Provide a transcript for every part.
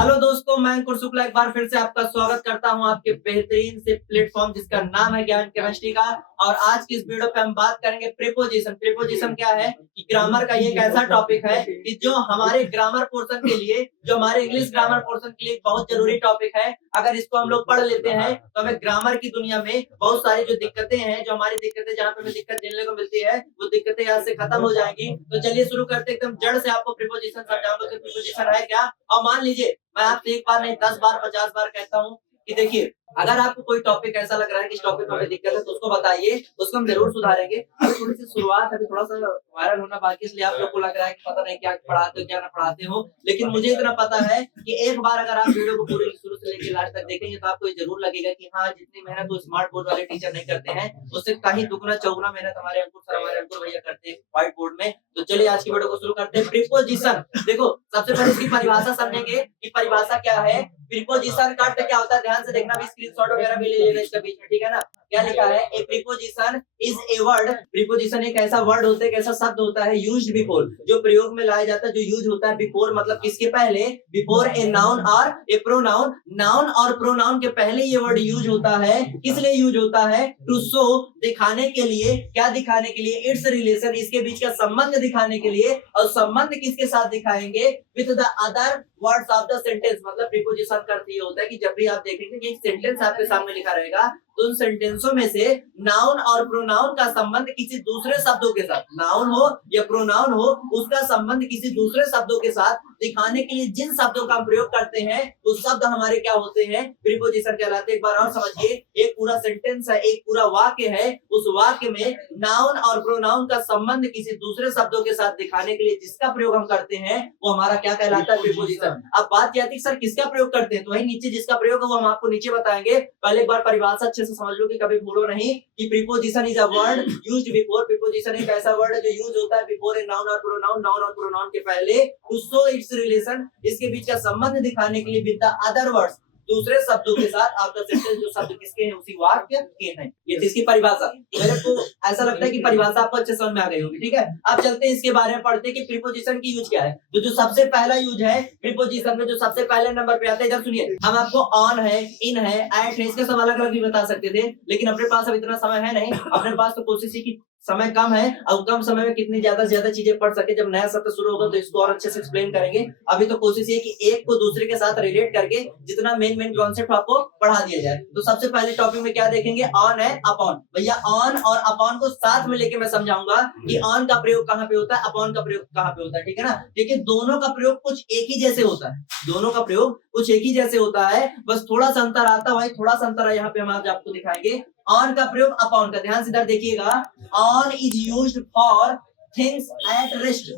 Hello दोस्तों, मैं अंकुर शुक्ला एक बार फिर से आपका स्वागत करता हूं आपके बेहतरीन से प्लेटफॉर्म जिसका नाम है ज्ञान केमिस्ट्री का। और आज की इस वीडियो पे हम बात करेंगे प्रीपोजिशन। प्रीपोजिशन क्या है कि ग्रामर का ये एक ऐसा टॉपिक है कि जो हमारे ग्रामर पोर्शन के लिए, जो हमारे इंग्लिश ग्रामर पोर्शन के लिए बहुत जरूरी टॉपिक है। अगर इसको हम लोग पढ़ लेते हैं तो हमें ग्रामर की दुनिया में बहुत सारी जो दिक्कतें हैं, जो हमारी दिक्कतें, जहाँ पे हमें दिक्कत झेलने को मिलती है, वो दिक्कतें यहाँ से खत्म हो जाएंगी। तो चलिए शुरू करते, एकदम जड़ से आपको प्रीपोजिशन समझाऊंगा कि प्रीपोजिशन है क्या। और मान लीजिए मैं आपसे एक बार नहीं 10 बार 50 बार कहता हूँ कि देखिए, अगर आपको कोई टॉपिक ऐसा लग रहा है कि इस टॉपिक में दिक्कत है तो उसको बताइए, उसको हम जरूर सुधारेंगे। अभी थोड़ी सी शुरुआत, अभी थोड़ा सा वायरल होना बाकी, इसलिए आप लोग को लग रहा है कि पता नहीं क्या पढ़ाते हो क्या ना पढ़ाते हो। लेकिन मुझे इतना पता है कि एक बार अगर आप वीडियो को पूरी शुरू से लेकर लास्ट तक देखेंगे तो आपको ये जरूर लगेगा कि हाँ, जितनी मेहनत वो स्मार्ट बोर्ड वाले टीचर नहीं करते हैं, उससे कहीं दुगना चौगुना मेहनत हमारे अंकुर सर, हमारे अंकुर भैया करते हैं व्हाइट बोर्ड में। तो चलिए आज की वीडियो को शुरू करते हैं। प्रीपोजिशन, देखो सबसे पहले इसकी परिभाषा समझेंगे कि परिभाषा क्या है। प्रीपोजिशन का अर्थ क्या होता है, ध्यान से देखना, भी स्क्रीनशॉट वगैरह भी ले लेना इसके बीच में, ठीक है ना। क्या लिखा है, ए preposition is a word. Preposition एक ऐसा वर्ड होता है, एक ऐसा शब्द होता है यूज्ड बिफोर, जो प्रयोग में लाया जाता है, जो यूज होता है बिफोर, मतलब किसके पहले, बिफोर ए नाउन और ए प्रोनाउन। नाउन और प्रोनाउन के पहले ये वर्ड यूज होता है। किस लिए यूज होता है, टू शो, दिखाने के लिए। क्या दिखाने के लिए, इट्स रिलेशन, इसके बीच का संबंध दिखाने के लिए। और संबंध किसके साथ दिखाएंगे, with the other words of the sentence. मतलब प्रीपोजिशन का अर्थ ये होता है कि जब भी आप देखेंगे कि एक सेंटेंस आपके सामने लिखा रहेगा तो उन सेंटेंसों में से नाउन और प्रोनाउन का संबंध किसी दूसरे शब्दों के साथ, नाउन हो या प्रोनाउन हो, उसका संबंध किसी दूसरे शब्दों के साथ दिखाने के लिए जिन शब्दों का हम प्रयोग करते हैं वो शब्द हमारे क्या होते हैं, प्रीपोजिशन कहलाते हैं। एक बार और समझिए, एक पूरा सेंटेंस है, एक पूरा वाक्य है, उस वाक्य में नाउन और प्रोनाउन का संबंध किसी दूसरे शब्दों के साथ दिखाने के लिए जिसका प्रयोग हम करते हैं वो हमारा क्या कहलाता है, प्रीपोजिशन। अब बात यह आती है सर किसका प्रयोग करते हैं, तो वही नीचे जिसका प्रयोग है वो हम आपको नीचे बताएंगे। पहले एक बार परिभाषा अच्छे से समझ लो कि कभी भूलो नहीं कि preposition is a word used before. Preposition एक ऐसा वर्ड है जो यूज होता है बिफोर ए नाउन और प्रोनाउन, नाउन और प्रोनाउन के पहले, टू शो इट्स रिलेशन, इसके बीच का संबंध दिखाने के लिए, विद द अदर वर्ड्स, दूसरे शब्दों के साथ। आपका सेंटेंस जो शब्द किसके हैं, उसी वाक्य के हैं। ये इसकी परिभाषा, मेरे को ऐसा लगता है कि परिभाषा आपको अच्छे समझ में आ गई होगी, ठीक है। अब चलते हैं इसके बारे में पढ़ते हैं कि प्रीपोजिशन की यूज क्या है। तो जो सबसे पहला यूज है प्रीपोजिशन में, जो सबसे पहले नंबर पे आता है, इधर सुनिए, हम आपको ऑन है, इन है, एट है, इसके सब अलग अलग भी बता सकते थे, लेकिन अपने पास अब इतना समय है नहीं। अपने पास तो कोशिश की समय कम है, और कम समय में कितनी ज्यादा से ज्यादा चीजें पढ़ सके। जब नया सत्र शुरू होगा तो इसको और अच्छे से एक्सप्लेन करेंगे। अभी तो कोशिश ये कि एक को दूसरे के साथ रिलेट करके जितना मेन कॉन्सेप्ट आपको पढ़ा दिया जाए। तो सबसे पहले टॉपिक में क्या देखेंगे, ऑन है, अपॉन। भैया ऑन और अपॉन को साथ में लेके मैं समझाऊंगा कि ऑन का प्रयोग कहाँ पे होता है, अपॉन का प्रयोग कहाँ पे होता है, ठीक है ना। देखिए दोनों का प्रयोग कुछ एक ही जैसे होता है, दोनों का प्रयोग कुछ एक ही जैसे होता है, बस थोड़ा सा अंतर आता है। भाई थोड़ा सा अंतर है, यहाँ पे हम आज आपको दिखाएंगे। ऑन का प्रयोग अपॉन का, ध्यान से इधर देखिएगा, on is used for things at rest.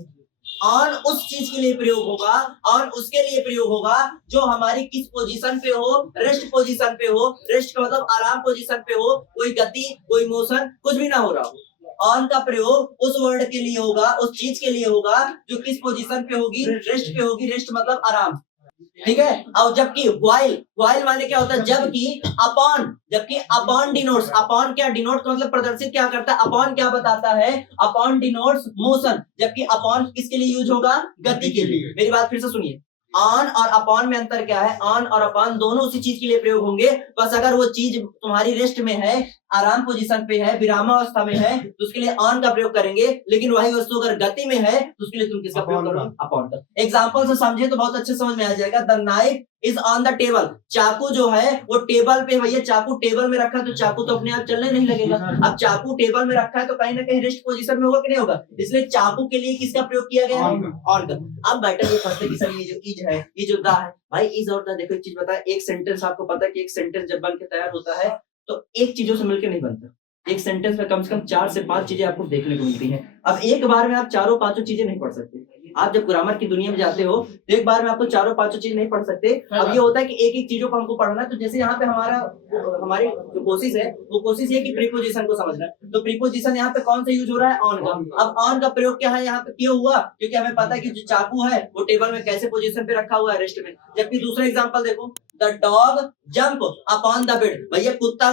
On उस चीज के लिए प्रयोग होगा, ऑन उसके लिए प्रयोग होगा जो हमारी किस पोजीशन पे हो, रेस्ट पोजीशन पे हो। रेस्ट का मतलब आराम पोजीशन पे हो, कोई गति, कोई मोशन, कुछ भी ना हो रहा हो। ऑन का प्रयोग उस वर्ड के लिए होगा, उस चीज के लिए होगा जो किस पोजीशन पे होगी, रेस्ट पे होगी। रेस्ट मतलब आराम, ठीक है। और जबकि व्हाइल, व्हाइल माने क्या होता है, जबकि अपॉन, जबकि अपॉन डिनोट्स, अपॉन क्या डिनोट्स मतलब प्रदर्शित क्या करता है, अपॉन क्या बताता है, अपॉन डिनोट्स मोशन, जबकि अपॉन किसके लिए यूज होगा, गति के लिए। मेरी बात फिर से सुनिए, ऑन और अपॉन में अंतर क्या है, ऑन और अपॉन दोनों उसी चीज के लिए प्रयोग होंगे, बस अगर वो चीज तुम्हारी रेस्ट में है, आराम पोजीशन पे है, विरामावस्था में है, तो उसके लिए ऑन का प्रयोग करेंगे। लेकिन वही वस्तु अगर गति में है तो उसके लिए तुम किसका प्रयोग करोगे, अपॉन का। एग्जांपल से समझे तो बहुत अच्छे समझ में आ जाएगा। The knife is on the table, चाकू जो है वो टेबल पे। भैया चाकू टेबल में रखा तो चाकू तो अपने आप चलने नहीं लगेगा। अब चाकू टेबल में रखा है तो कहीं ना कहीं रेस्ट पोजीशन में होगा कि नहीं होगा, इसलिए चाकू के लिए किसका प्रयोग किया गया है, ऑन का। अब बैठे ये फंसते कि सर ये जो इज है, ये जो द है, भाई इज और द, देखो एक चीज बताया, एक सेंटेंस आपको पता है कि एक सेंटेंस जब बन के तैयार होता है तो एक चीजों से मिलकर नहीं बनता। एक सेंटेंस में कम से कम 4 से 5 चीजें आपको देखने को मिलती हैं। अब एक बार में आप चारों पांचों चीजें नहीं पढ़ सकते। आप जब ग्रामर की दुनिया में जाते हो तो एक बार में आपको चारों पांचों चीज नहीं पढ़ सकते। अब ये होता है कि एक एक चीजों को हमको पढ़ना है। तो जैसे यहाँ पे हमारी जो कोशिश है वो कोशिश है कि प्रीपोजिशन को समझना है। तो प्रीपोजिशन यहाँ पे कौन सा यूज हो रहा है, ऑन का। अब ऑन का प्रयोग क्या है यहाँ पे क्यों हुआ, क्योंकि हमें पता है कि जो चाकू है वो टेबल में कैसे पोजीशन पे रखा हुआ है, रेस्ट में। जबकि दूसरा एग्जांपल देखो, the dog jump upon the bed. भैया कुत्ता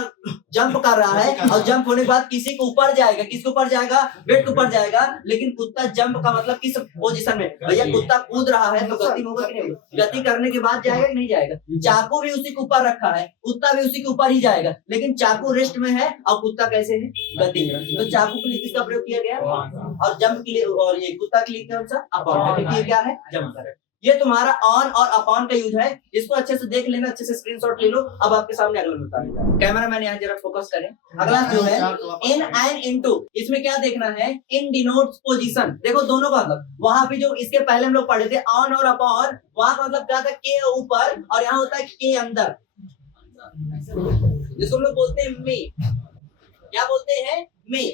जंप कर रहा है और जंप होने के बाद किसी के ऊपर जाएगा, किसके ऊपर जाएगा? बेड के ऊपर जाएगा। लेकिन कुत्ता जंप का मतलब किस पोजीशन में? भैया कुत्ता कूद रहा है तो गति होगा कि नहीं? गति करने के बाद जाएगा कि नहीं जाएगा? चाकू भी उसी के ऊपर रखा है, कुत्ता भी उसी के ऊपर ही जाएगा, लेकिन चाकू रेस्ट में है और कुत्ता कैसे है? गति में। तो चाकू के लिए किसका प्रयोग किया गया? और जंप के लिए, और ये कुत्ता के लिए कौन सा? अपॉन। क्योंकि ये क्या है? जंप कर। ये तुम्हारा ऑन और अपॉन का यूज है, इसको अच्छे से देख लेना, अच्छे से स्क्रीनशॉट ले लो। अब आपके सामने अगला बता देता। कैमरा मैन यहाँ जरा फोकस करें। अगला जो है इन एंड इनटू, इसमें क्या देखना है? इन डिनोट्स पोजीशन। देखो दोनों का मतलब, वहां पे जो इसके पहले हम लोग पढ़े थे ऑन और अपॉन, वहां का मतलब क्या था? के ऊपर, और यहाँ होता है के अंदर, जिसको हम लोग बोलते हैं मे। क्या बोलते हैं? मे।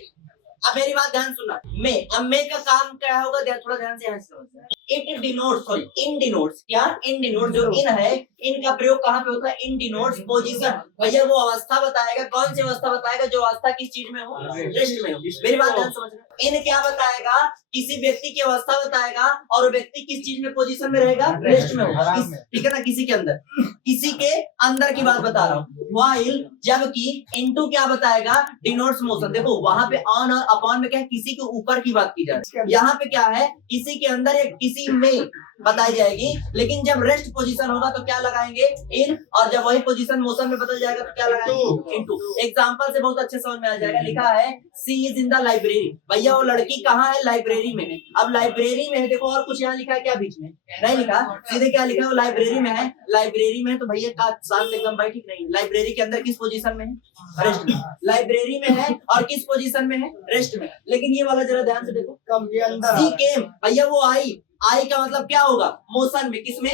अब मेरी बात ध्यान सुनना, मे। अब मे का काम क्या होगा? थोड़ा ध्यान से समझना। It denotes, sorry in denotes, क्या? इन डिनोट्स, जो इन है, इनका प्रयोग कहाँ पे होता है? इन डिनोट्स पोजीशन। भैया वो अवस्था बताएगा, कौन सी अवस्था बताएगा? जो अवस्था किस चीज में हो? रेस्ट में हो। मेरी बात ध्यान समझना। इन क्या बताएगा? किसी व्यक्ति की अवस्था बताएगा, और वो व्यक्ति किस चीज में, पोजीशन में रहेगा? रेस्ट में होगा। ठीक है ना? किसी के अंदर, किसी के अंदर की बात बता रहा हूँ। व्हाइल, जबकि इनटू क्या बताएगा? Denotes motion. देखो वहां पे ऑन और अपॉन में क्या है? किसी के ऊपर की बात की जा रही है। यहाँ पे क्या है? किसी के अंदर या किसी में बताई जाएगी। लेकिन जब रेस्ट पोजीशन होगा तो क्या लगाएंगे? इन। और जब वही पोजीशन मोशन में बदल जाएगा तो क्या लगाएंगे? इनटू। एग्जांपल से बहुत अच्छे समझ में आ जाएगा। लिखा है सी इज इन द लाइब्रेरी। भैया वो लड़की कहाँ है? लाइब्रेरी में है। अब लाइब्रेरी में है, देखो और कुछ यहाँ लिखा है क्या बीच में? नहीं लिखा, सीधे क्या लिखा है? वो लाइब्रेरी में है। लाइब्रेरी में है तो भैया का साथ एकदम भाई ठीक नहीं। लाइब्रेरी के अंदर किस पोजीशन में है? रेस्ट में। लाइब्रेरी में है और किस पोजीशन में है? रेस्ट में। लेकिन ये वाला जरा ध्यान से देखो, सी केम। भैया वो आई, आई का मतलब क्या होगा? मोशन में। किसमें?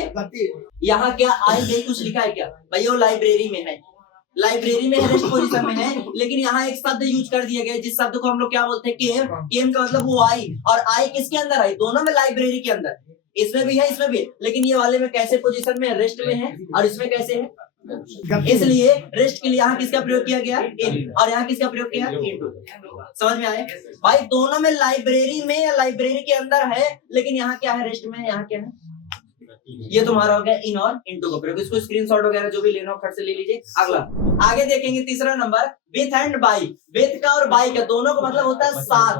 यहाँ क्या आई गई कुछ लिखा है क्या? भैया वो लाइब्रेरी में है, लाइब्रेरी में रेस्ट पोजीशन में है। लेकिन यहाँ एक शब्द यूज कर दिया गया जिस शब्द को हम लोग क्या बोलते हैं? केम। केम का मतलब वो आई, और आई किसके अंदर आई? दोनों में, लाइब्रेरी के अंदर। इसमें भी है, इसमें भी। लेकिन ये वाले में कैसे पोजीशन में? रेस्ट में है। और इसमें कैसे है? इसलिए रेस्ट के लिए यहाँ किसका प्रयोग किया गया? इन। और यहाँ किसका प्रयोग किया? इनटू। समझ में आए भाई? दोनों में लाइब्रेरी में या लाइब्रेरी के अंदर है, लेकिन यहाँ क्या है? रेस्ट में है। यहाँ क्या है? ये तुम्हारा हो गया इन और इनटू का प्रयोग। इसको स्क्रीनशॉट वगैरह जो भी लेना हो फट से ले लीजिए। अगला आगे देखेंगे, तीसरा number with and by. With का और बाई का दोनों का मतलब होता है साथ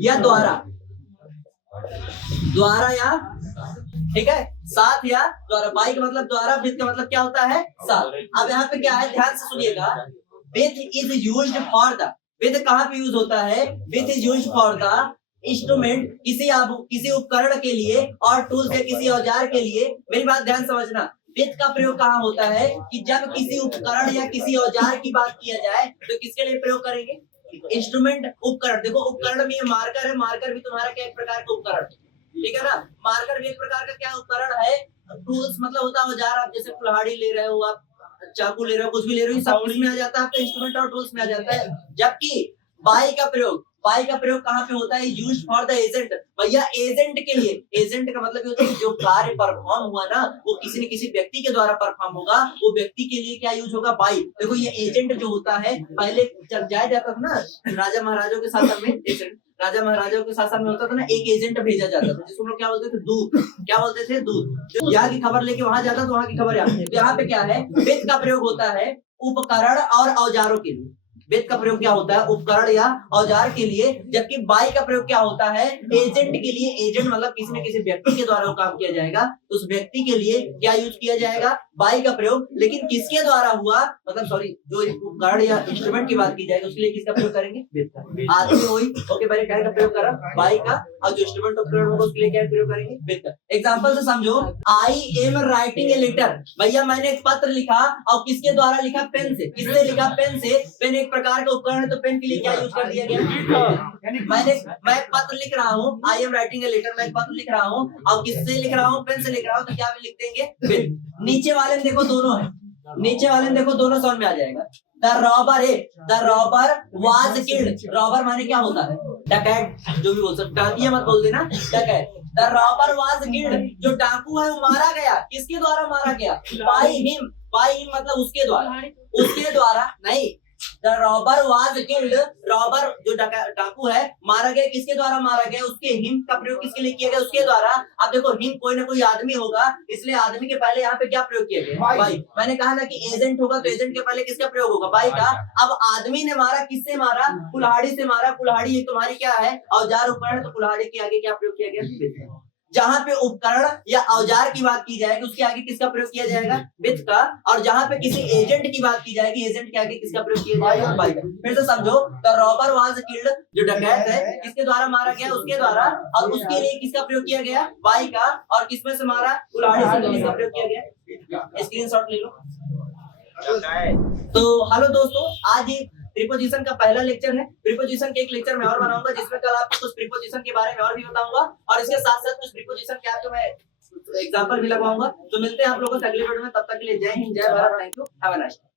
या द्वारा। द्वारा या, ठीक है, साथ या द्वारा। बाई का मतलब द्वारा, विथ का मतलब क्या होता है? साथ। अब यहाँ पे क्या है? ध्यान से सुनिएगा। With is used for the, with कहाँ पे यूज होता है? With is used for the instrument, किसी उपकरण के लिए, और टूल्स या किसी औजार के लिए। मेरी बात ध्यान समझना। विथ का प्रयोग कहाँ होता है? कि जब किसी उपकरण या किसी औजार की बात किया जाए तो किसके लिए प्रयोग करेंगे? इंस्ट्रूमेंट, उपकरण। देखो उपकरण में मार्कर है, मार्कर भी तुम्हारा क्या एक प्रकार का उपकरण, ठीक है ना? मार्कर भी एक प्रकार का क्या उपकरण है? टूल्स मतलब होता है औजार। आप जैसे कुल्हाड़ी ले रहे हो, आप चाकू ले रहे हो, कुछ भी ले रहे हो, सब कुछ में आ जाता है, आपका इंस्ट्रूमेंट और टूल्स में आ जाता है। जबकि बाई का प्रयोग, बाई का प्रयोग कहाँ पे होता है? Use for the agent. भैया एजेंट के लिए, एजेंट का मतलब होता है जो कार्य परफॉर्म हुआ ना, वो किसी न किसी व्यक्ति के द्वारा परफॉर्म होगा, वो व्यक्ति के लिए क्या यूज होगा? बाई। देखो ये एजेंट जो होता है, पहले जब जाया जाता था ना राजा महाराजों के शासन में, एजेंट राजा महाराजाओं के शासन में होता था ना, एक एजेंट भेजा जाता था जिसको लोग क्या बोलते थे? दूत। क्या बोलते थे? दूत। यहाँ की खबर लेके वहां जाता तो वहां की खबर यहाँ पे क्या है? विथ का प्रयोग होता है उपकरण और औजारों के लिए। विथ का प्रयोग क्या होता है? उपकरण या औजार के लिए। जबकि बाई का प्रयोग क्या होता है? एजेंट के लिए। एजेंट मतलब किसी न किसी व्यक्ति के द्वारा वो काम किया जाएगा, तो उस व्यक्ति के लिए क्या यूज किया जाएगा? बाई का प्रयोग। लेकिन किसके द्वारा हुआ, मतलब सॉरी, जो उपकरण या इंस्ट्रूमेंट की बात की जाएगी उसके लिए किसका प्रयोग करेंगे? विथ का। आदमी वही ओके, पहले क्या का प्रयोग करा? बाई का। और जो इंस्ट्रूमेंट उपकरण होगा उसके लिए क्या प्रयोग करेंगे? विथ का। एग्जांपल से समझो, I am writing a letter. भैया मैंने एक पत्र लिखा, और किसके द्वारा लिखा? पेन से। किससे लिखा? पेन से। पेन एक प्रकार का उपकरण है, तो पेन के लिए क्या यूज कर दिया गया? मैं पत्र लिख रहा हूँ, I am writing a letter, मैं पत्र लिख रहा हूँ, और किससे लिख रहा हूँ? पेन से लिख रहा हूँ, तो क्या भी लिख देंगे? पेन। नीचे वाले में देखो दोनों है, नीचे वाले में देखो दोनों समझ में आ जाएगा। द रॉबर है, the robber was killed. Robber माने क्या होता है? डकैत, जो भी बोल सकते, डाकिया मत बोल देना, डकैत। द रॉबर वाज किल्ड, जो डाकू है वो मारा गया। किसके द्वारा मारा गया? By him. बाय हिम मतलब उसके द्वारा, उसके द्वारा नहीं, the robber was killed, robber जो डाकू है मारा गया, किसके द्वारा मारा गया, उसके हिम का प्रयोग किसके लिए किया गया, उसके द्वारा। अब देखो हिम कोई ना कोई आदमी होगा, इसलिए आदमी के पहले यहाँ पे क्या प्रयोग किया गया, बाई। मैंने कहा ना कि एजेंट होगा तो एजेंट के पहले किसका प्रयोग होगा, बाई का। अब आदमी ने मारा, किससे मारा, कुल्हाड़ी से मारा। कुल्हाड़ी ये तुम्हारी क्या है, औजार उपकरण, तो कुल्हाड़ी के आगे क्या प्रयोग किया गया, जहां पे उपकरण या औजार की बात की जाएगी उसके आगे किसका प्रयोग किया जाएगा, विथ का। और जहां पे किसी एजेंट की बात की जाएगी, एजेंट के आगे किसका प्रयोग किया जाएगा, बाई का। फिर से समझो, द रॉबर वाज किल्ड, जो डकैत है किसके द्वारा मारा गया, उसके द्वारा। और उसके लिए किसका प्रयोग किया गया, बाई का। और किसमें से मारा, कुल्हाड़ी से। किसका प्रयोग किया गया, स्क्रीनशॉट ले लो। तो हेलो दोस्तों, आज ये प्रीपोजिशन का पहला लेक्चर है। प्रीपोजिशन के एक लेक्चर मैं और बनाऊंगा जिसमें कल आपको कुछ प्रीपोजिशन के बारे में और भी बताऊंगा, और इसके साथ साथ कुछ प्रीपोजिशन के आपको मैं एग्जांपल भी लगवाऊंगा। तो मिलते हैं आप लोगों से अगले वीडियो में, तब तक के लिए जय हिंद, जय Bharat, thank you, have a nice day.